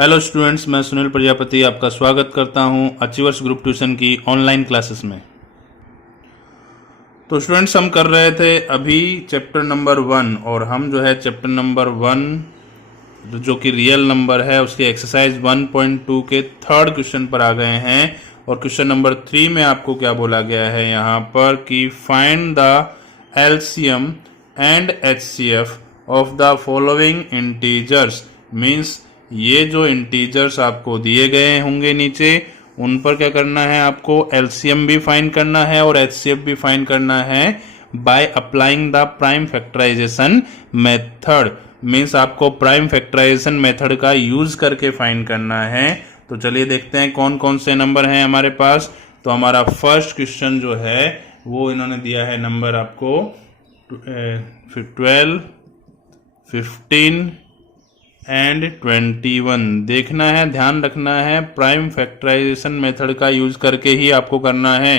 Hello students, मैं सुनील प्रजापति आपका स्वागत करता हूं अचीवर्स ग्रुप ट्यूशन की ऑनलाइन क्लासेस में। तो स्टूडेंट्स, हम कर रहे थे अभी चैप्टर नंबर 1 और हम जो है चैप्टर नंबर 1 जो कि रियल नंबर है उसके एक्सरसाइज 1.2 के थर्ड क्वेश्चन पर आ गए हैं। और क्वेश्चन नंबर 3 में आपको क्या बोला गया है यहाँ पर कि find the LCM and HCF of the following integers. Means ये जो इंटीजर्स आपको दिए गए होंगे नीचे, उन पर क्या करना है, आपको एलसीएम भी फाइंड करना है और एचसीएफ भी फाइंड करना है by applying the prime factorization method. Means आपको प्राइम फैक्टराइजेशन मेथड का यूज करके फाइंड करना है। तो चलिए देखते हैं कौन कौन से नंबर हैं हमारे पास। तो हमारा फर्स्ट क्वेश्चन जो है वो इन्होंने दिया है नंबर आपको 12, 15 एंड 21। देखना है, ध्यान रखना है, प्राइम फैक्टराइजेशन मेथड का यूज करके ही आपको करना है।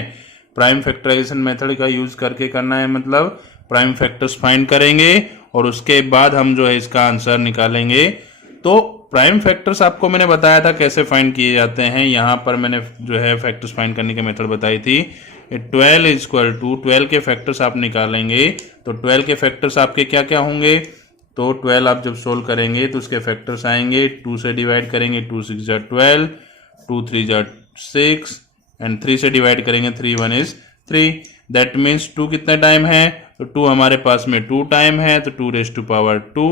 प्राइम फैक्टराइजेशन मेथड का यूज करके करना है, मतलब प्राइम फैक्टर्स फाइंड करेंगे और उसके बाद हम जो है इसका आंसर निकालेंगे। तो प्राइम फैक्टर्स आपको मैंने बताया था कैसे फाइंड किए जाते हैं। यहाँ पर मैंने जो है फैक्टर्स फाइंड करने की मेथड बताई थी। 12 इक्वल टू 12 के फैक्टर्स आप निकालेंगे तो 12 के फैक्टर्स आपके क्या क्या होंगे। तो 12 आप जब सोल्व करेंगे तो उसके फैक्टर्स आएंगे, 2 से डिवाइड करेंगे 2 6 जा 12, 2 3 जा 6 एंड 3 से डिवाइड करेंगे 3 1 इज 3। दैट मीन्स 2 कितने टाइम है, तो 2 हमारे पास में 2 टाइम है, तो 2 raise to power 2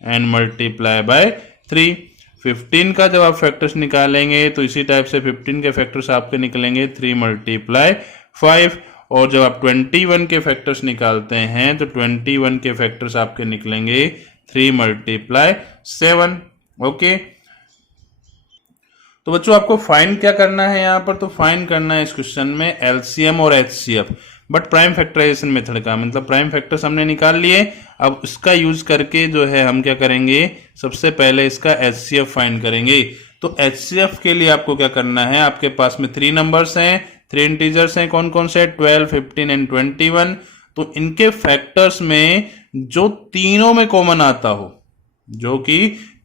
and multiply by 3। 15 का जब आप फैक्टर्स निकालेंगे तो इसी टाइप से 15 के फैक्टर्स आपके निकलेंगे 3 मल्टीप्लाई 5। और जब आप 21 के फैक्टर्स निकालते हैं तो 21 के फैक्टर्स आपके निकलेंगे 3 मल्टीप्लाई 7। ओके, तो बच्चों आपको फाइंड क्या करना है यहाँ पर, तो फाइंड करना है इस क्वेश्चन में एलसीएम और HCF, but prime factorization method का। मतलब प्राइम फैक्टर्स हमने निकाल लिए, अब इसका यूज करके जो है हम क्या करेंगे, सबसे पहले इसका एचसीएफ फाइंड करेंगे। तो एचसीएफ के लिए आपको क्या करना है, आपके पास में 3 नंबर्स हैं, 3 इंटीजर्स हैं, कौन कौन से, 12, 15 एंड 21। तो इनके फैक्टर्स में जो तीनों में कॉमन आता हो, जो कि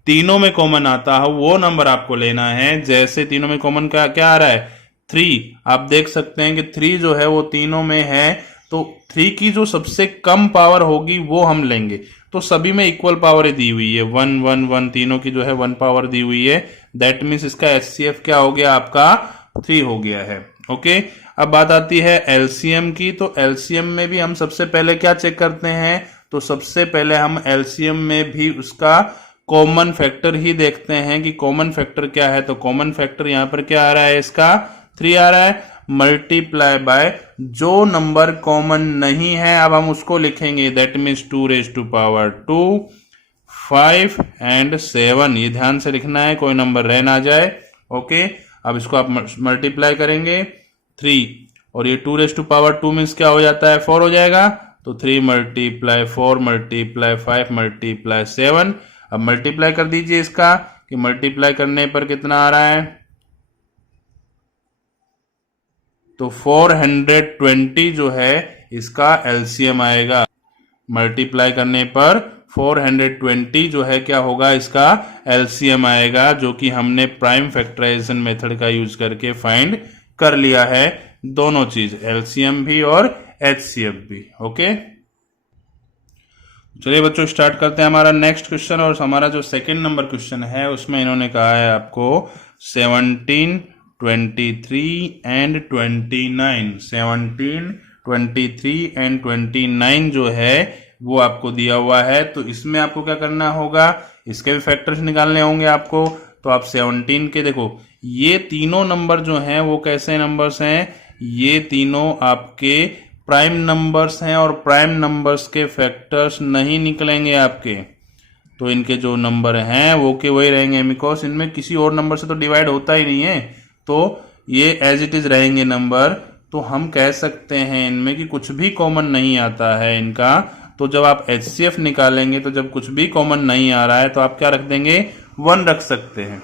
तीनों में कॉमन आता हो, वो नंबर आपको लेना है। जैसे तीनों में कॉमन का क्या आ रहा है, 3। आप देख सकते हैं कि 3 जो है वो तीनों में है, तो 3 की जो सबसे कम पावर होगी वो हम लेंगे। तो सभी में इक्वल पावर दी हुई है, 1 1 1, तीनों की जो है 1 पावर दी हुई है। दैट मीन्स इसका एचसीएफ क्या हो गया, आपका 3 हो गया है। ओके, अब बात आती है एलसीएम की। तो एलसीएम में भी हम सबसे पहले क्या चेक करते हैं, तो सबसे पहले हम एलसीएम में भी उसका कॉमन फैक्टर ही देखते हैं कि कॉमन फैक्टर क्या है। तो कॉमन फैक्टर यहां पर क्या आ रहा है, इसका 3 आ रहा है, मल्टीप्लाई बाय जो नंबर कॉमन नहीं है अब हम उसको लिखेंगे, that means 2 raise to power 2, 5 and 7। ये ध्यान से लिखना है, कोई नंबर रह ना जाए। ओके, अब इसको आप मल्टीप्लाई करेंगे 3 और ये 2 रेज टू पावर 2 मीन्स क्या हो जाता है, 4 हो जाएगा। तो 3 मल्टीप्लाई 4 मल्टीप्लाई 5 मल्टीप्लाई 7। अब मल्टीप्लाई कर दीजिए इसका, कि मल्टीप्लाई करने पर कितना आ रहा है, तो 420 जो है इसका एलसीएम आएगा। मल्टीप्लाई करने पर 420 जो है क्या होगा, इसका एलसीएम आएगा, जो कि हमने प्राइम फैक्टराइजेशन मेथड का यूज करके फाइंड कर लिया है। दोनों चीज, एलसीएम भी और एचसीएफ भी। ओके, चलिए बच्चों स्टार्ट करते हैं हमारा नेक्स्ट क्वेश्चन। और हमारा जो सेकंड नंबर क्वेश्चन है उसमें इन्होंने कहा है आपको 17, 23 एंड 29। 17, 23 एंड 29 जो है वो आपको दिया हुआ है। तो इसमें आपको क्या करना होगा, इसके भी फैक्टर्स निकालने होंगे आपको। तो आप 17 के देखो, ये तीनों नंबर जो हैं वो कैसे नंबर्स हैं, ये तीनों आपके प्राइम नंबर्स हैं और प्राइम नंबर्स के फैक्टर्स नहीं निकलेंगे आपके। तो इनके जो नंबर हैं वो के वही रहेंगे, बिकॉज इनमें किसी और नंबर से तो डिवाइड होता ही नहीं है, तो ये एज इट इज रहेंगे नंबर। तो हम कह सकते हैं इनमें कि कुछ भी कॉमन नहीं आता है इनका। तो जब आप एचसीएफ निकालेंगे तो जब कुछ भी कॉमन नहीं आ रहा है तो आप क्या रख देंगे, 1 रख सकते हैं।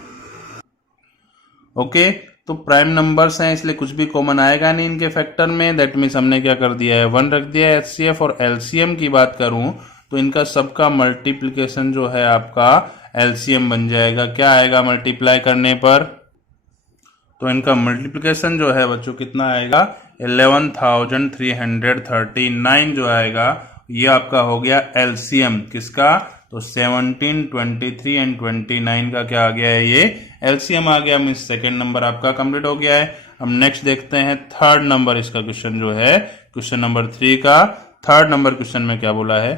ओके, तो प्राइम नंबर्स हैं इसलिए कुछ भी कॉमन आएगा नहीं इनके फैक्टर में। दैट मीन्स हमने क्या कर दिया है, 1 रख दिया है एचसीएफ। और एलसीएम की बात करूं तो इनका सबका मल्टीप्लिकेशन जो है आपका एलसीएम बन जाएगा। क्या आएगा मल्टीप्लाई करने पर? तो इनका मल्टीप्लिकेशन जो है बच्चों कितना आएगा? 11,339 जो आएगा, ये आपका हो गया एलसीएम किसका? तो 17, 23 एंड 29 का क्या आ गया है? ये एलसीएम आ गया। मीन्स सेकेंड नंबर आपका कंप्लीट हो गया है। अब नेक्स्ट देखते हैं थर्ड नंबर इसका क्वेश्चन जो है, क्वेश्चन नंबर 3 का थर्ड नंबर क्वेश्चन में क्या बोला है।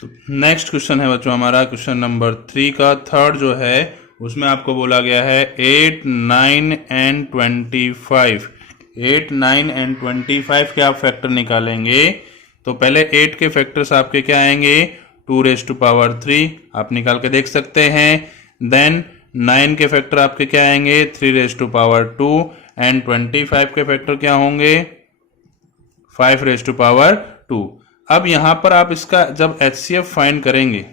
तो नेक्स्ट क्वेश्चन है बच्चों हमारा क्वेश्चन नंबर 3 का थर्ड जो है, उसमें आपको बोला गया है 8, 9 एंड 25। 8, 9 एंड 25 के आप फैक्टर निकालेंगे तो पहले 8 के फैक्टर्स आपके क्या आएंगे? 2⁻³ आप निकाल के देख सकते हैं। देन 9 के फैक्टर आपके क्या आएंगे? 3⁻² एंड 25 के फैक्टर क्या होंगे? 5⁻²। अब यहां पर आप इसका जब HCF फाइंड करेंगे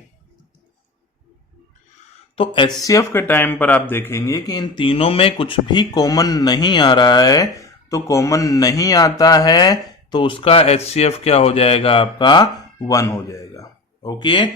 तो HCF के टाइम पर आप देखेंगे कि इन तीनों में कुछ भी कॉमन नहीं आ रहा है। तो कॉमन नहीं आता है तो उसका HCF क्या हो जाएगा? आपका 1 हो जाएगा। ओके,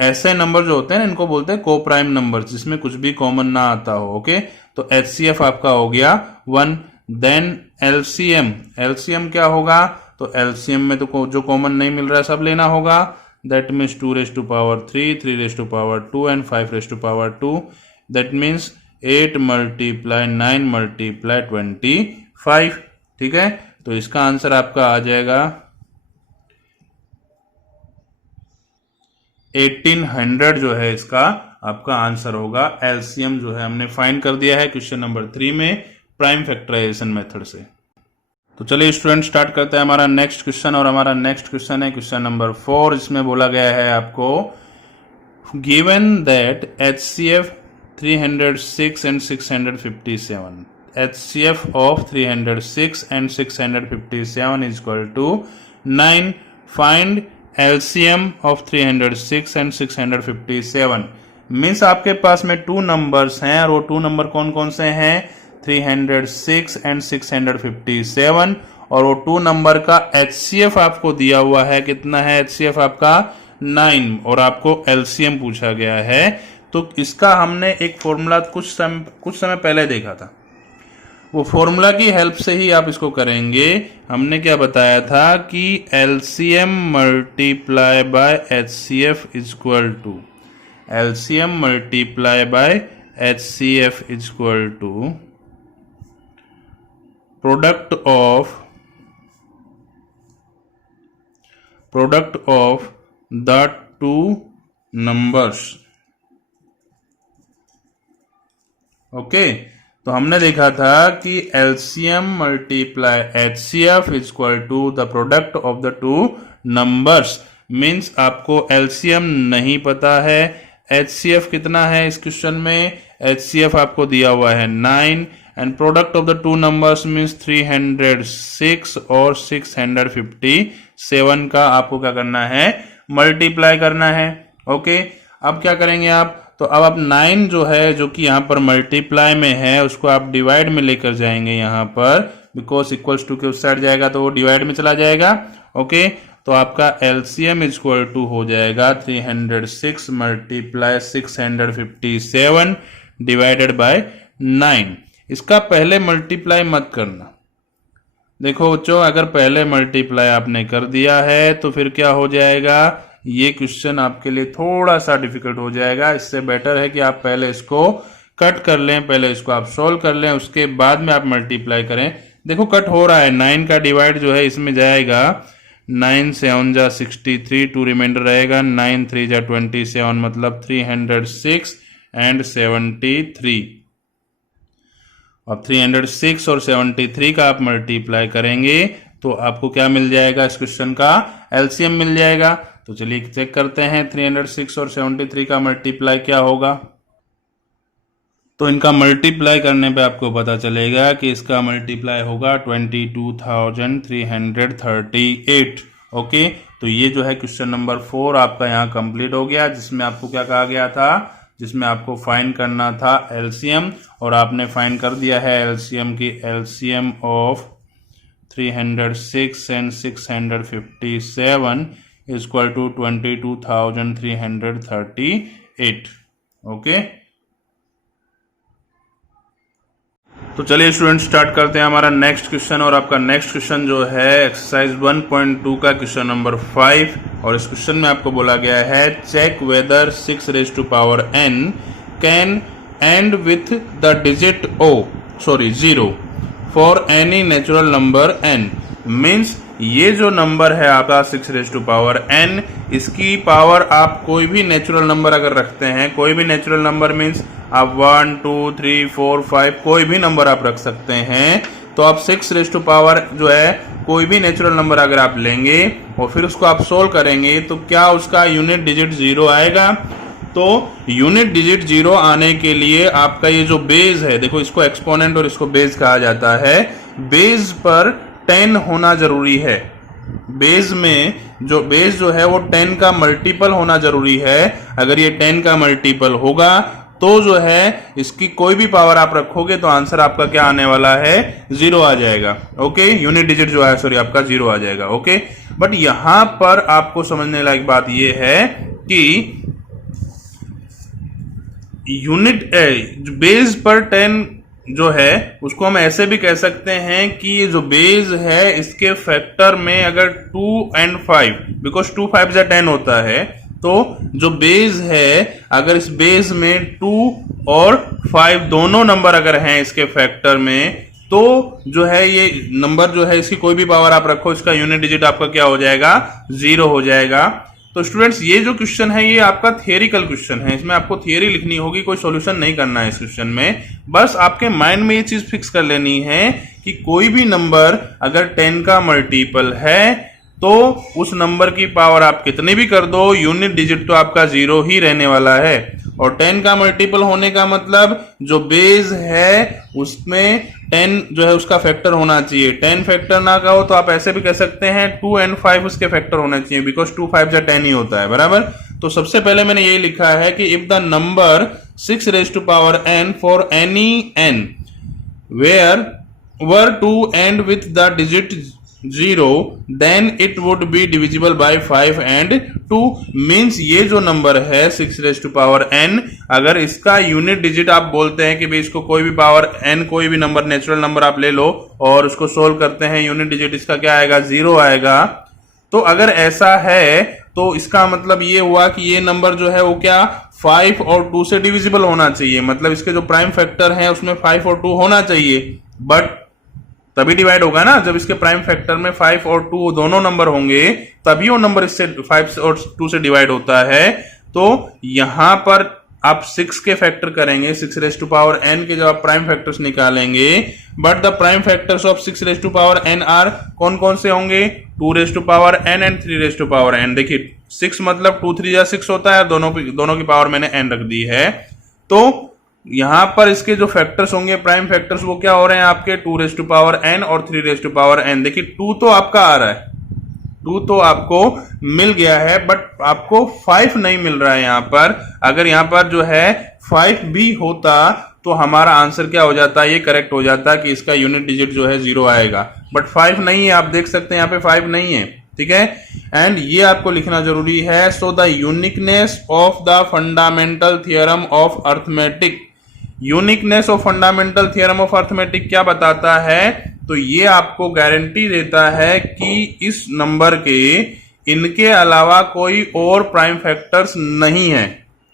ऐसे नंबर जो होते हैं इनको बोलते हैं कोप्राइम नंबर, जिसमें कुछ भी कॉमन ना आता हो। ओके, तो HCF आपका हो गया 1। देन LCM क्या होगा? तो LCM में तो जो कॉमन नहीं मिल रहा है सब लेना होगा। That means 2⁻³ 3⁻² and 5⁻²। That means 8 × 9 × 25। ठीक है, तो इसका आंसर आपका आ जाएगा 1800 जो है इसका आपका आंसर होगा। एलसीएम जो है हमने फाइंड कर दिया है क्वेश्चन नंबर 3 में प्राइम फैक्टराइजेशन मेथड से। तो चलिए स्टूडेंट स्टार्ट करते हैं हमारा नेक्स्ट क्वेश्चन, और हमारा नेक्स्ट क्वेश्चन है क्वेश्चन नंबर 4। इसमें बोला गया है आपको given that HCF 306 and 657, HCF of 306 and 657 is equal to 9. Find LCM of 306 and 657। Means आपके पास में 2 नंबर्स हैं और वो 2 नंबर कौन कौन से हैं? 306 एंड 657। और वो 2 नंबर का HCF आपको दिया हुआ है। कितना है HCF आपका? 9। और आपको LCM पूछा गया है। तो इसका हमने एक फॉर्मूला कुछ समय पहले देखा था। वो फॉर्मूला की हेल्प से ही आप इसको करेंगे। हमने क्या बताया था कि LCM multiply by HCF is equal to LCM multiply by HCF is equal to product of the 2 numbers. Okay, तो हमने देखा था कि LCM multiply HCF is equal to the product of the 2 numbers. Means आपको LCM नहीं पता है, HCF कितना है इस क्वेश्चन में? HCF आपको दिया हुआ है 9 and product of the 2 numbers means 306 और 657 का आपको क्या करना है? मल्टीप्लाई करना है। ओके, अब क्या करेंगे आप? तो अब आप 9 जो है जो कि यहाँ पर मल्टीप्लाई में है उसको आप डिवाइड में लेकर जाएंगे यहाँ पर, बिकॉज इक्वल्स टू के उस साइड जाएगा तो वो डिवाइड में चला जाएगा। ओके, तो आपका LCM इज इक्वल टू हो जाएगा 306 मल्टीप्लाई 657 डिवाइडेड बाय 9। इसका पहले मल्टीप्लाई मत करना। देखो बच्चों, अगर पहले मल्टीप्लाई आपने कर दिया है तो फिर क्या हो जाएगा? ये क्वेश्चन आपके लिए थोड़ा सा डिफिकल्ट हो जाएगा। इससे बेटर है कि आप पहले इसको कट कर लें, पहले इसको आप सोल्व कर लें, उसके बाद में आप मल्टीप्लाई करें। देखो कट हो रहा है, 9 का डिवाइड जो है इसमें जाएगा। 9 7 जा 63, 2 रिमाइंडर रहेगा। 9 3 जा 27 मतलब 306 एंड 73। अब 306 और 73 का आप मल्टीप्लाई करेंगे तो आपको क्या मिल जाएगा? इस क्वेश्चन का LCM मिल जाएगा। तो चलिए चेक करते हैं 306 और 73 का मल्टीप्लाई क्या होगा। तो इनका मल्टीप्लाई करने पे आपको पता चलेगा कि इसका मल्टीप्लाई होगा 22,338। ओके, तो ये जो है क्वेश्चन नंबर 4 आपका यहाँ कंप्लीट हो गया, जिसमें आपको क्या कहा गया था? जिसमें आपको फाइंड करना था LCM, और आपने फाइंड कर दिया है LCM की LCM of 306 and 657 is equal to 22,338। 8। Okay, तो चलिए स्टूडेंट स्टार्ट करते हैं हमारा नेक्स्ट क्वेश्चन। और आपका नेक्स्ट क्वेश्चन जो है एक्सरसाइज 1.2 का क्वेश्चन नंबर 5। और इस क्वेश्चन में आपको बोला गया है check whether 6 raise to power n can end with the digit 0 for any natural number n। Means ये जो नंबर है आपका 6 रेज टू पावर n, इसकी पावर आप कोई भी नेचुरल नंबर अगर रखते हैं, कोई भी नेचुरल नंबर मीन्स आप 1 2 3 4 5 कोई भी नंबर आप रख सकते हैं। तो आप 6 रेज टू पावर जो है कोई भी नेचुरल नंबर अगर आप लेंगे और फिर उसको आप सोल्व करेंगे तो क्या उसका यूनिट डिजिट 0 आएगा। तो यूनिट डिजिट 0 आने के लिए आपका ये जो बेस है, देखो इसको एक्सपोनेंट और इसको बेस कहा जाता है, बेस पर 10 होना जरूरी है। बेस में जो बेस जो है वो 10 का मल्टीपल होना जरूरी है। अगर ये 10 का मल्टीपल होगा तो जो है इसकी कोई भी पावर आप रखोगे तो आंसर आपका क्या आने वाला है, 0 आ जाएगा। ओके, यूनिट डिजिट जो है सॉरी आपका 0 आ जाएगा। ओके, बट यहां पर आपको समझने लायक बात यह है कि यूनिट बेस पर 10 जो है उसको हम ऐसे भी कह सकते हैं कि ये जो बेस है इसके फैक्टर में अगर 2 and 5, बिकॉज 2 5 जा 10 होता है, तो जो बेस है अगर इस बेस में 2 और 5 दोनों नंबर अगर हैं इसके फैक्टर में, तो जो है ये नंबर जो है इसकी कोई भी पावर आप रखो, इसका यूनिट डिजिट आपका क्या हो जाएगा, 0 हो जाएगा। तो स्टूडेंट्स ये जो क्वेश्चन है ये आपका थियरिकल क्वेश्चन है, इसमें आपको थियरी लिखनी होगी, कोई सॉल्यूशन नहीं करना है इस क्वेश्चन में। बस आपके माइंड में ये चीज फिक्स कर लेनी है कि कोई भी नंबर अगर 10 का मल्टीपल है तो उस नंबर की पावर आप कितनी भी कर दो, यूनिट डिजिट तो आपका 0 ही रहने वाला है। और 10 का मल्टीपल होने का मतलब जो बेस है उसमें 10 जो है उसका फैक्टर होना चाहिए। 10 फैक्टर ना का हो तो आप ऐसे भी कह सकते हैं 2 and 5 उसके फैक्टर होने चाहिए, बिकॉज 2 5 जा 10 ही होता है, बराबर। तो सबसे पहले मैंने यही लिखा है कि if the number 6 raise to power n for any n where were to end with the digit 0 then it would be divisible by 5 and 2। Means ये जो नंबर है 6 रेज टू पावर n, अगर इसका यूनिट डिजिट आप बोलते हैं कि भाई इसको कोई भी पावर n कोई भी नंबर नेचुरल नंबर आप ले लो और उसको सोल्व करते हैं, यूनिट डिजिट इसका क्या आएगा, 0 आएगा। तो अगर ऐसा है तो इसका मतलब ये हुआ कि ये नंबर जो है वो क्या 5 और 2 से डिविजिबल होना चाहिए, मतलब इसके जो प्राइम फैक्टर है उसमें 5 और 2 होना चाहिए। बट तभी डिवाइड होगा ना जब इसके प्राइम फैक्टर में 5 और 2 दोनों नंबर होंगे, तभी वो नंबर इससे 5 और 2 से डिवाइड होता है। तो यहां पर आप 6 के फैक्टर करेंगे, 6 रेज टू पावर n के जब आप प्राइम फैक्टर्स निकालेंगे, but the prime factors of 6 raise to power n are कौन कौन से होंगे, 2 raise to power n and 3 raise to power n। देखिए 6 मतलब 2 3 जा 6 होता है, दोनों की पावर मैंने n रख दी है। तो यहां पर इसके जो फैक्टर्स होंगे प्राइम फैक्टर्स वो क्या हो रहे हैं आपके 2 रेज टू पावर n और 3 रेज टू पावर n। देखिए 2 तो आपका आ रहा है, 2 तो आपको मिल गया है, बट आपको 5 नहीं मिल रहा है यहां पर। अगर यहां पर जो है 5 भी होता तो हमारा आंसर क्या हो जाता है, ये करेक्ट हो जाता कि इसका यूनिट डिजिट जो है 0 आएगा। बट 5 नहीं है, आप देख सकते हैं यहाँ पे 5 नहीं है, ठीक है। एंड ये आपको लिखना जरूरी है। So the uniqueness of the fundamental theorem of arithmetic, uniqueness of fundamental theorem of arithmetic क्या बताता है, तो ये आपको गारंटी देता है कि इस नंबर के इनके अलावा कोई और प्राइम फैक्टर्स नहीं है।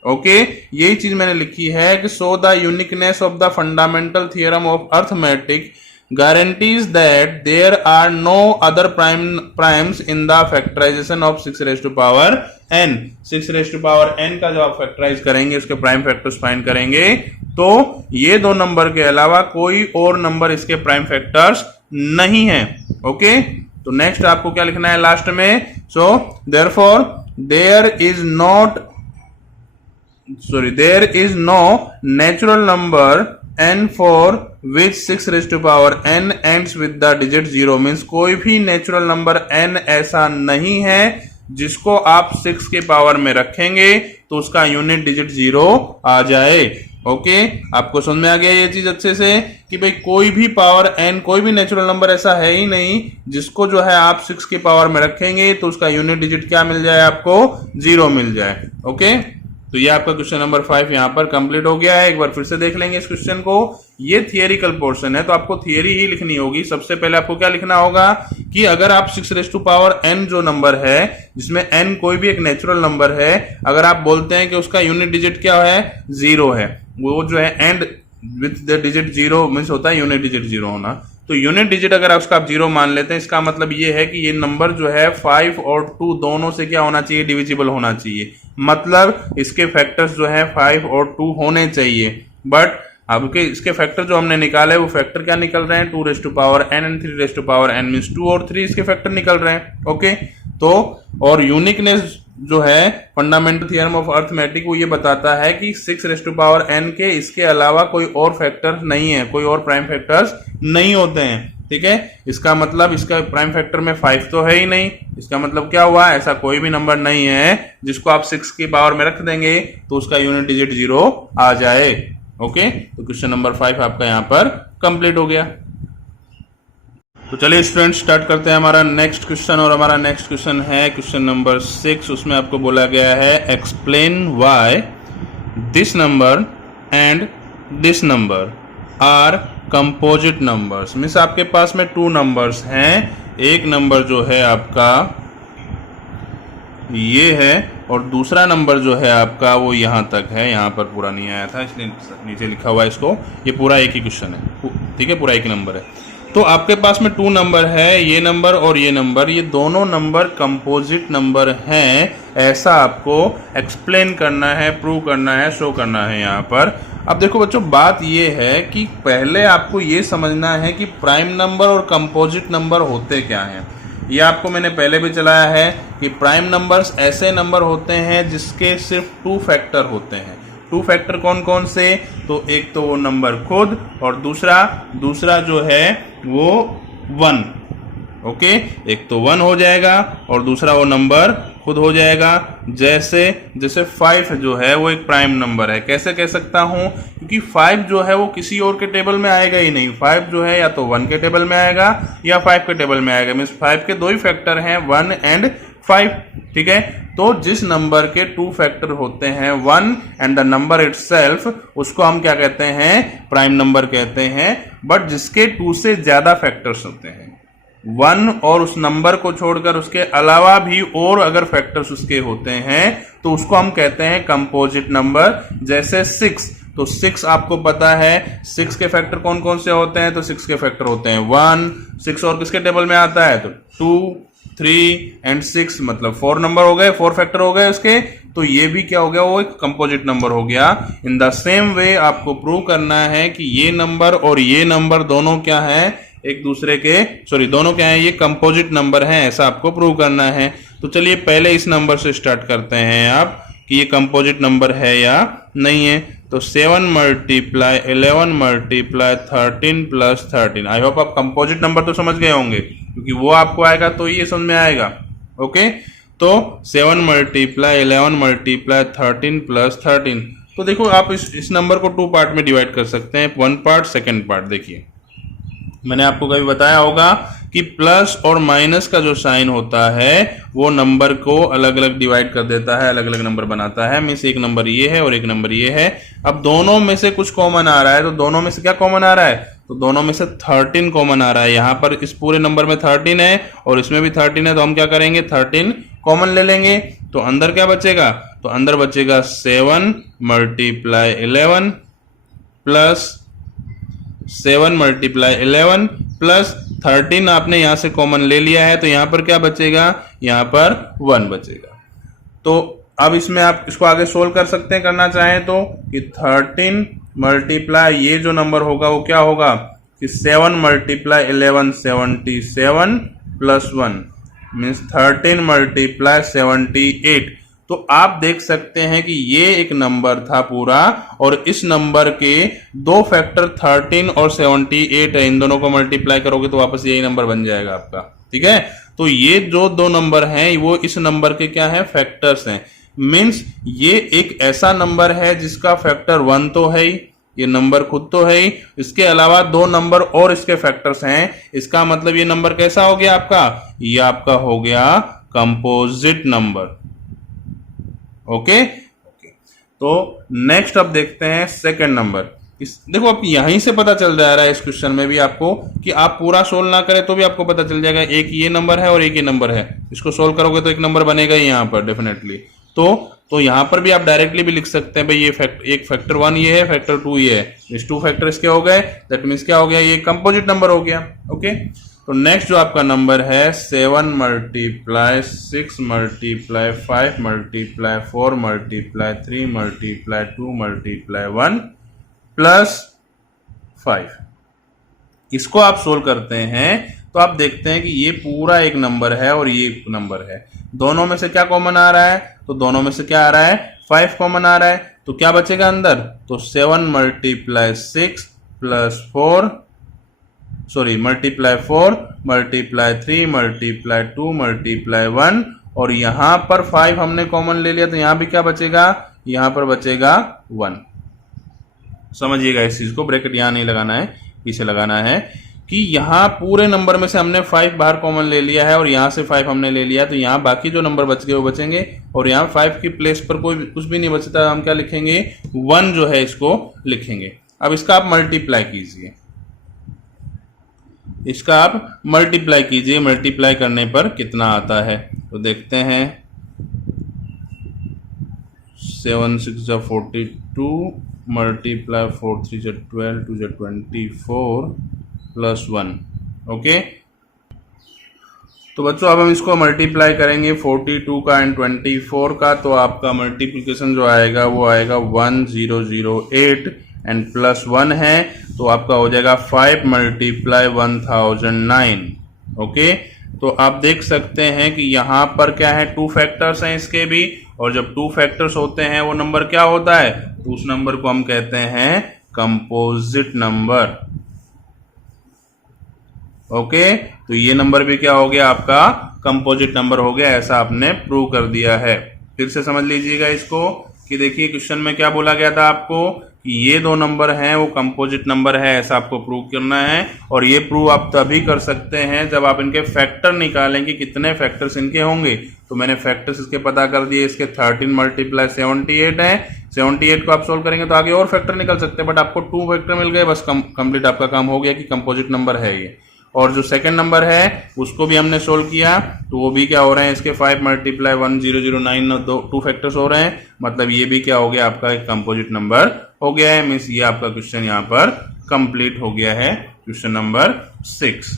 ओके, यही चीज मैंने लिखी है कि so the uniqueness of the fundamental theorem of arithmetic guarantees that there are no other primes in the factorization of 6 raised to power n। 6 raised to power n का जब आप फैक्टराइज करेंगे उसके प्राइम फैक्टर्स फाइंड करेंगे तो ये दो number के अलावा कोई और नंबर इसके प्राइम फैक्टर्स नहीं है। ओके, तो नेक्स्ट आपको क्या लिखना है लास्ट में, so therefore there is no natural number n for which 6 raised to power n ends with the digit 0। Means कोई भी नेचुरल नंबर n ऐसा नहीं है जिसको आप 6 के पावर में रखेंगे तो उसका यूनिट डिजिट 0 आ जाए। ओके, आपको समझ में आ गया ये चीज अच्छे से कि भाई कोई भी पावर n, कोई भी नेचुरल नंबर ऐसा है ही नहीं जिसको जो है आप 6 के पावर में रखेंगे तो उसका यूनिट डिजिट क्या मिल जाए, आपको 0 मिल जाए। ओके, तो ये आपका क्वेश्चन नंबर 5 यहाँ पर कंप्लीट हो गया है। एक बार फिर से देख लेंगे इस क्वेश्चन को। ये थियरिकल पोर्शन है तो आपको थियरी ही लिखनी होगी। सबसे पहले आपको क्या लिखना होगा कि अगर आप 6n जो नंबर है, जिसमें n कोई भी एक नेचुरल नंबर है, अगर आप बोलते हैं कि उसका यूनिट डिजिट क्या है, 0 है, वो जो है and with the digit 0 means होता है यूनिट डिजिट 0 होना। तो यूनिट डिजिट अगर उसका आप 0 मान लेते हैं, इसका मतलब ये है कि ये नंबर जो है 5 और 2 दोनों से क्या होना चाहिए, डिविजिबल होना चाहिए। मतलब इसके फैक्टर्स जो है 5 और 2 होने चाहिए। बट अब के इसके फैक्टर जो हमने निकाले वो फैक्टर क्या निकल रहे हैं, 2n एंड 3n मीन्स 2 और 3 इसके फैक्टर निकल रहे हैं। ओके, तो और यूनिकनेस जो है फंडामेंटल थ्योरम ऑफ अर्थमेटिक वो ये बताता है कि 6n के इसके अलावा कोई और फैक्टर नहीं है, कोई और प्राइम फैक्टर्स नहीं होते हैं। ठीक है, इसका मतलब इसका प्राइम फैक्टर में 5 तो है ही नहीं। इसका मतलब क्या हुआ, ऐसा कोई भी नंबर नहीं है जिसको आप 6 की पावर में रख देंगे तो उसका यूनिट डिजिट 0 आ जाए। ओके, तो क्वेश्चन नंबर 5 आपका यहां पर कंप्लीट हो गया। तो चलिए स्टूडेंट स्टार्ट करते हैं हमारा नेक्स्ट क्वेश्चन। और हमारा नेक्स्ट क्वेश्चन है क्वेश्चन नंबर 6। उसमें आपको बोला गया है explain why this number and this number are composite numbers. Means आपके पास में 2 नंबर्स हैं, एक नंबर जो है आपका ये है और दूसरा नंबर जो है आपका वो यहां तक है। यहां पर पूरा नहीं आया था इसलिए नीचे लिखा हुआ है इसको, ये पूरा एक ही क्वेश्चन है। ठीक है, पूरा एक ही नंबर है। तो आपके पास में 2 नंबर है, ये नंबर और ये नंबर, ये दोनों नंबर कंपोजिट नंबर हैं, ऐसा आपको एक्सप्लेन करना है, प्रूव करना है, शो करना है यहाँ पर। अब देखो बच्चों, बात ये है कि पहले आपको ये समझना है कि प्राइम नंबर और कंपोजिट नंबर होते क्या हैं। ये आपको मैंने पहले भी चलाया है कि प्राइम नंबर्स ऐसे नंबर होते हैं जिसके सिर्फ 2 फैक्टर होते हैं। 2 फैक्टर कौन कौन से, तो एक तो वो नंबर खुद और दूसरा जो है वो 1। ओके, एक तो 1 हो जाएगा और दूसरा वो नंबर खुद हो जाएगा। जैसे 5 जो है वो एक प्राइम नंबर है। कैसे कह सकता हूं, क्योंकि 5 जो है वो किसी और के टेबल में आएगा ही नहीं। 5 जो है या तो 1 के टेबल में आएगा या 5 के टेबल में आएगा। मीन्स 5 के 2 ही फैक्टर हैं, 1 एंड 5। ठीक है, तो जिस नंबर के 2 फैक्टर होते हैं 1 एंड द नंबर इटसेल्फ, उसको हम क्या कहते हैं, प्राइम नंबर कहते हैं। बट जिसके 2 से ज्यादा फैक्टर्स होते हैं, 1 और उस नंबर को छोड़कर उसके अलावा भी और अगर फैक्टर्स उसके होते हैं तो उसको हम कहते हैं कंपोजिट नंबर। जैसे 6, तो 6 आपको पता है 6 के फैक्टर कौन कौन से होते हैं, तो 6 के फैक्टर होते हैं 1, 6 और किसके टेबल में आता है, तो 2, 3 एंड 6, मतलब 4 नंबर हो गए, 4 फैक्टर हो गए उसके। तो ये भी क्या हो गया, वो एक कंपोजिट नंबर हो गया। इन द सेम वे आपको प्रूव करना है कि ये नंबर और ये नंबर दोनों क्या है, एक दूसरे के दोनों क्या है, ये कंपोजिट नंबर हैं, ऐसा आपको प्रूव करना है। तो चलिए पहले इस नंबर से स्टार्ट करते हैं आप कि ये कंपोजिट नंबर है या नहीं है। तो 7 multiply 11 multiply 13 plus 13। I hope आप कंपोजिट नंबर तो समझ गए होंगे, क्योंकि वो आपको आएगा तो ये समझ में आएगा। ओके, तो 7 मल्टीप्लाई 11 मल्टीप्लाई 13 प्लस 13। तो देखो आप इस नंबर को 2 पार्ट में डिवाइड कर सकते हैं, 1 पार्ट, सेकेंड पार्ट। देखिए मैंने आपको कभी बताया होगा कि प्लस और माइनस का जो साइन होता है वो नंबर को अलग अलग डिवाइड कर देता है, अलग अलग नंबर बनाता है। मीन्स एक नंबर ये है और एक नंबर ये है। अब दोनों में से कुछ कॉमन आ रहा है, तो दोनों में से क्या कॉमन आ रहा है, तो दोनों में से 13 कॉमन आ रहा है। यहाँ पर इस पूरे नंबर में 13 है और इसमें भी 13 है, तो हम क्या करेंगे, 13 कॉमन ले लेंगे। तो अंदर क्या बचेगा, तो अंदर बचेगा 7 मल्टीप्लाई 11 प्लस 7 मल्टीप्लाई 11 प्लस 13 आपने यहां से कॉमन ले लिया है, तो यहां पर क्या बचेगा, यहां पर 1 बचेगा। तो अब इसमें आप इसको आगे सोल्व कर सकते हैं, करना चाहें तो, कि 13 मल्टीप्लाई ये जो नंबर होगा वो क्या होगा कि 7 मल्टीप्लाई 11 77 प्लस 1 मीन्स 13 मल्टीप्लाई 78। तो आप देख सकते हैं कि ये एक नंबर था पूरा और इस नंबर के 2 फैक्टर 13 और 78 है। इन दोनों को मल्टीप्लाई करोगे तो वापस यही नंबर बन जाएगा आपका। ठीक है, तो ये जो 2 नंबर हैं वो इस नंबर के क्या है, फैक्टर्स हैं। मीन्स ये एक ऐसा नंबर है जिसका फैक्टर 1 तो है ही, ये नंबर खुद तो है ही, इसके अलावा 2 नंबर और इसके फैक्टर्स हैं। इसका मतलब ये नंबर कैसा हो गया आपका, ये आपका हो गया कंपोजिट नंबर। ओके, तो नेक्स्ट अब देखते हैं सेकंड नंबर। इस देखो अब यहीं से पता चल जा रहा है इस क्वेश्चन में भी आपको कि आप पूरा सोल्व ना करें तो भी आपको पता चल जाएगा, एक ये नंबर है और एक ये नंबर है। इसको सोल्व करोगे तो एक नंबर बनेगा ही यहाँ पर डेफिनेटली। तो यहाँ पर भी आप डायरेक्टली भी लिख सकते हैं भाई ये एक फैक्टर 1 ये है, फैक्टर 2 ये है, इस 2 फैक्टर्स क्या हो गए, दैट मीन्स क्या हो गया, ये कंपोजिट नंबर हो गया। ओके, तो नेक्स्ट जो आपका नंबर है 7 multiply 6 multiply 5 multiply 4 multiply 3 multiply 2 multiply 1 plus 5। इसको आप सोल्व करते हैं तो आप देखते हैं कि ये पूरा एक नंबर है और ये एक नंबर है। दोनों में से क्या कॉमन आ रहा है, तो दोनों में से क्या आ रहा है, 5 कॉमन आ रहा है। तो क्या बचेगा अंदर, तो 7 multiply 6 plus 4 sorry multiply 4 multiply 3 multiply 2 multiply 1 और यहां पर 5 हमने कॉमन ले लिया तो यहां भी क्या बचेगा, यहां पर बचेगा 1। समझिएगा इस चीज को, ब्रैकेट यहां नहीं लगाना है, पीछे लगाना है कि यहां पूरे नंबर में से हमने 5 बाहर कॉमन ले लिया है और यहां से 5 हमने ले लिया, तो यहां बाकी जो नंबर बच गए वो बचेंगे और यहां 5 की प्लेस पर कोई कुछ भी नहीं बचता, हम क्या लिखेंगे, 1 जो है इसको लिखेंगे। अब इसका आप मल्टीप्लाई कीजिए, इसका आप मल्टीप्लाई कीजिए, मल्टीप्लाई करने पर कितना आता है तो देखते हैं। 7 6 जा 42 मल्टीप्लाई 4 3 जा 12 2 जा 24 प्लस 1। ओके, तो बच्चों अब हम इसको मल्टीप्लाई करेंगे 42 का एंड 24 का, तो आपका मल्टीप्लिकेशन जो आएगा वो आएगा 1008 एंड प्लस 1 है तो आपका हो जाएगा 5 मल्टीप्लाई 1009। ओके, तो आप देख सकते हैं कि यहां पर क्या है, 2 फैक्टर्स हैं इसके भी, और जब 2 फैक्टर्स होते हैं वो नंबर क्या होता है, तो उस नंबर को हम कहते हैं कंपोजिट नंबर। ओके, तो ये नंबर भी क्या हो गया, आपका कंपोजिट नंबर हो गया, ऐसा आपने प्रूव कर दिया है। फिर से समझ लीजिएगा इसको कि देखिए क्वेश्चन में क्या बोला गया था आपको कि ये 2 नंबर हैं वो कंपोजिट नंबर है, ऐसा आपको प्रूव करना है। और ये प्रूव आप तभी कर सकते हैं जब आप इनके फैक्टर निकालेंगे, कितने फैक्टर्स इनके होंगे। तो मैंने फैक्टर्स इसके पता कर दिए, इसके 13 मल्टीप्लाई 78 है, 78 को आप सोल्व करेंगे तो आगे और फैक्टर निकल सकते हैं, बट आपको 2 फैक्टर मिल गए, बस कंप्लीट आपका काम हो गया कि कंपोजिट नंबर है ये। और जो सेकंड नंबर है उसको भी हमने सोल्व किया, तो वो भी क्या हो रहे हैं, इसके 5 मल्टीप्लाई 1009 2 फैक्टर्स हो रहे हैं, मतलब ये भी क्या हो गया, आपका एक कंपोजिट नंबर हो गया है। मीन्स ये आपका क्वेश्चन यहाँ पर कंप्लीट हो गया है, क्वेश्चन नंबर 6।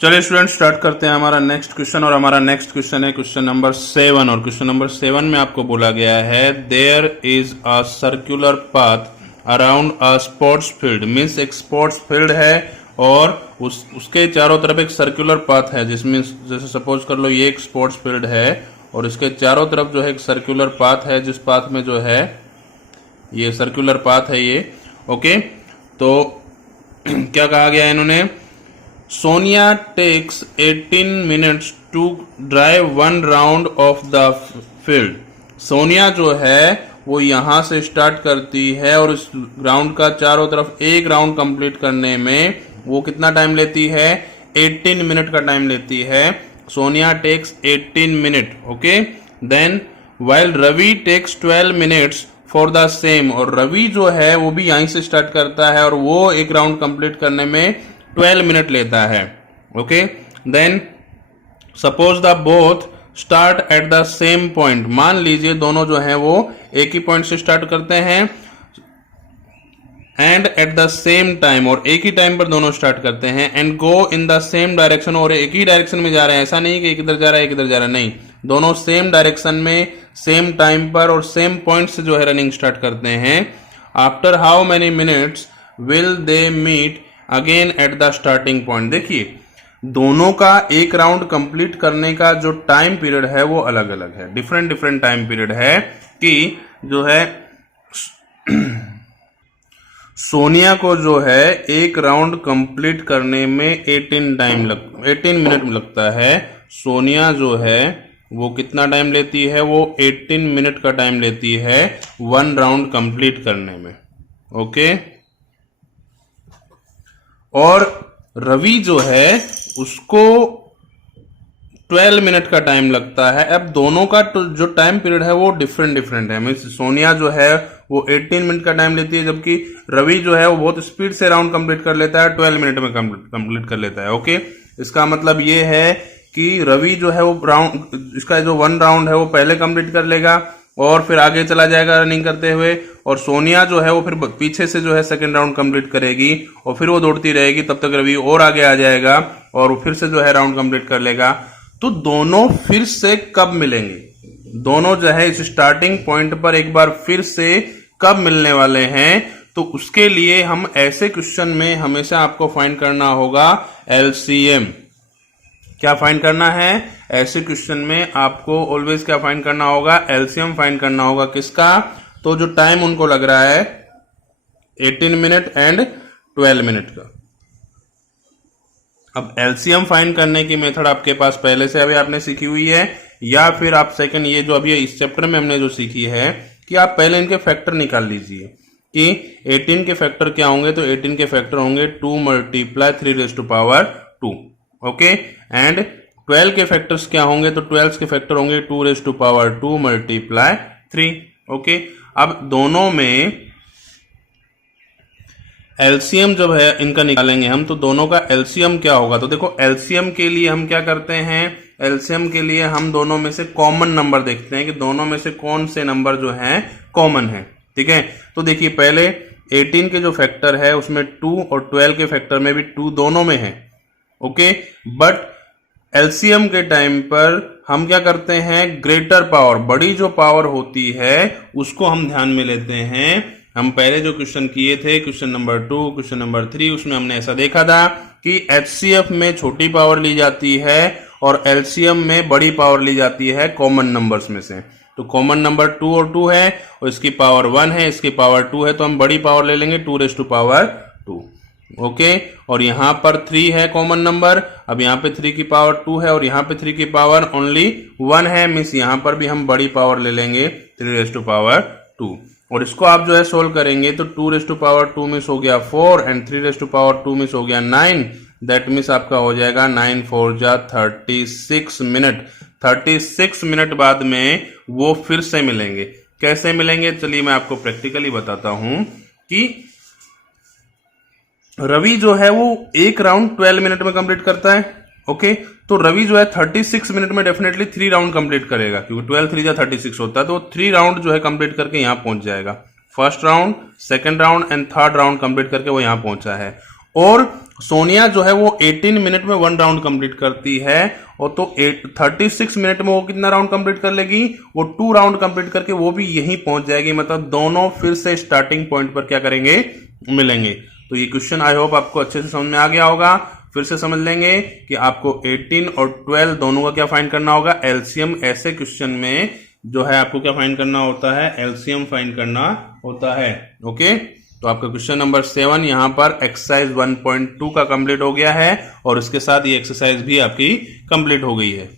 चलिए स्टूडेंट स्टार्ट करते हैं हमारा नेक्स्ट क्वेश्चन, और हमारा नेक्स्ट क्वेश्चन है क्वेश्चन नंबर 7। और क्वेश्चन नंबर 7 में आपको बोला गया है there is a circular path around a sports field. Means एक स्पोर्ट्स फील्ड है और उसके चारों तरफ एक सर्कुलर पाथ है, जिसमें जैसे सपोज कर लो ये एक स्पोर्ट्स फील्ड है और इसके चारों तरफ जो है एक सर्कुलर पाथ है, जिस पाथ में जो है ये सर्कुलर पाथ है ये। ओके, तो क्या कहा गया है इन्होंने, Sonia takes 18 minutes to drive 1 round of the field. Sonia जो है वो यहां से स्टार्ट करती है और इस ग्राउंड का चारों तरफ एक राउंड कंप्लीट करने में वो कितना टाइम लेती है, 18 मिनट का टाइम लेती है। Sonia takes 18 minute. Okay, then while Ravi takes 12 minutes for the same. और रवि जो है वो भी यहीं से स्टार्ट करता है और वो एक राउंड कंप्लीट करने में 12 मिनट लेता है। Okay, then suppose the both start at the same point. मान लीजिए दोनों जो है वो एक ही पॉइंट से स्टार्ट करते हैं and eight the same time, और एक ही टाइम पर दोनों स्टार्ट करते हैं, and go in the same direction, और एक ही डायरेक्शन में जा रहे हैं। ऐसा नहीं कि एक इधर जा रहा है एक इधर जा रहा है, नहीं, दोनों सेम डायरेक्शन में सेम टाइम पर और सेम पॉइंट से जो है रनिंग स्टार्ट करते हैं। After how many minutes will they meet again at the starting point. देखिए दोनों का एक राउंड कंप्लीट करने का जो टाइम पीरियड है वो अलग अलग है, डिफरेंट डिफरेंट टाइम पीरियड है कि जो है सोनिया को जो है एक राउंड कंप्लीट करने में 18 मिनट लगता है। सोनिया जो है वो कितना टाइम लेती है, वो 18 मिनट का टाइम लेती है 1 राउंड कंप्लीट करने में। ओके, और रवि जो है उसको 12 मिनट का टाइम लगता है। अब दोनों का जो टाइम पीरियड है वो डिफरेंट है। मीन्स सोनिया जो है वो 18 मिनट का टाइम लेती है, जबकि रवि जो है वो बहुत स्पीड से राउंड कंप्लीट कर लेता है, 12 मिनट में कंप्लीट कर लेता है। ओके, इसका मतलब ये है कि रवि जो है वो राउंड, इसका जो 1 राउंड है वो पहले कंप्लीट कर लेगा और फिर आगे चला जाएगा रनिंग करते हुए, और सोनिया जो है वो फिर पीछे से जो है सेकंड राउंड कंप्लीट करेगी और फिर वो दौड़ती रहेगी, तब तक रवि और आगे आ जाएगा और वो फिर से जो है राउंड कंप्लीट कर लेगा। तो दोनों फिर से कब मिलेंगे, दोनों जो है इस स्टार्टिंग पॉइंट पर एक बार फिर से कब मिलने वाले हैं, तो उसके लिए हम ऐसे क्वेश्चन में हमेशा आपको फाइंड करना होगा एलसीएम। क्या फाइंड करना है, ऐसे क्वेश्चन में आपको ऑलवेज क्या फाइंड करना होगा, एलसीएम फाइंड करना होगा। किसका, तो जो टाइम उनको लग रहा है 18 मिनट एंड 12 मिनट का। अब एलसीएम फाइंड करने की मेथड आपके पास पहले से अभी आपने सीखी हुई है, या फिर आप सेकंड ये जो अभी इस चैप्टर में हमने जो सीखी है कि आप पहले इनके फैक्टर निकाल लीजिए कि 18 के फैक्टर क्या होंगे, तो 18 के फैक्टर होंगे 2 मल्टीप्लाई 3⁻²। ओके, एंड 12 के फैक्टर्स क्या होंगे, तो 12 के फैक्टर होंगे 2⁻² मल्टीप्लाई 3। ओके, अब दोनों में एलसीएम जब है इनका निकालेंगे हम, तो दोनों का एलसीएम क्या होगा, तो देखो एलसीएम के लिए हम क्या करते हैं, एलसीएम के लिए हम दोनों में से कॉमन नंबर देखते हैं कि दोनों में से कौन से नंबर जो हैं कॉमन है। ठीक है, तो देखिए पहले 18 के जो फैक्टर है उसमें 2 और 12 के फैक्टर में भी 2 दोनों में है। ओके, बट एलसीएम के टाइम पर हम क्या करते हैं, ग्रेटर पावर, बड़ी जो पावर होती है उसको हम ध्यान में लेते हैं। हम पहले जो क्वेश्चन किए थे, क्वेश्चन नंबर 2, क्वेश्चन नंबर 3, उसमें हमने ऐसा देखा था कि एचसीएफ में छोटी पावर ली जाती है और एलसीएम में बड़ी पावर ली जाती है कॉमन नंबर्स में से। तो कॉमन नंबर 2 और 2 है और इसकी पावर 1 है, इसकी पावर 2 है, तो हम बड़ी पावर ले लेंगे 2⁻²। ओके, और यहां पर 3 है कॉमन नंबर। अब यहां पे 3 की पावर 2 है और यहां पे 3 की पावर ओनली 1 है, मीन्स यहां पर भी हम बड़ी पावर ले लेंगे 3⁻²। और इसको आप जो है सोल्व करेंगे तो 2⁻² मिस हो गया 4 एंड 3⁻² मिस हो गया 9। दैट मीन्स आपका हो जाएगा 9 4 जा 36 मिनट। 36 मिनट बाद में वो फिर से मिलेंगे। कैसे मिलेंगे, चलिए मैं आपको प्रैक्टिकली बताता हूं कि रवि जो है वो एक राउंड 12 मिनट में कंप्लीट करता है। ओके, तो रवि जो है 36 मिनट में डेफिनेटली 3 राउंड कंप्लीट करेगा, क्योंकि 12 3 जा 36 होता है, तो 3 राउंड जो है कंप्लीट करके यहां पहुंच जाएगा। First round, second round and third round complete करके वो यहां पहुंचा है। और सोनिया जो है वो 18 मिनट में 1 राउंड कंप्लीट करती है, और तो 36 मिनट में वो कितना राउंड कंप्लीट कर लेगी, वो 2 राउंड कंप्लीट करके वो भी यहीं पहुंच जाएगी। मतलब दोनों फिर से स्टार्टिंग पॉइंट पर क्या करेंगे, मिलेंगे। तो ये क्वेश्चन आई होप आपको अच्छे से समझ में आ गया होगा। फिर से समझ लेंगे कि आपको 18 और 12 दोनों का क्या फाइंड करना होगा, एलसीएम। ऐसे क्वेश्चन में जो है आपको क्या फाइंड करना होता है, एलसीएम फाइंड करना होता है। ओके, तो आपका क्वेश्चन नंबर 7 यहां पर एक्सरसाइज 1.2 का कंप्लीट हो गया है और इसके साथ ये एक्सरसाइज भी आपकी कंप्लीट हो गई है।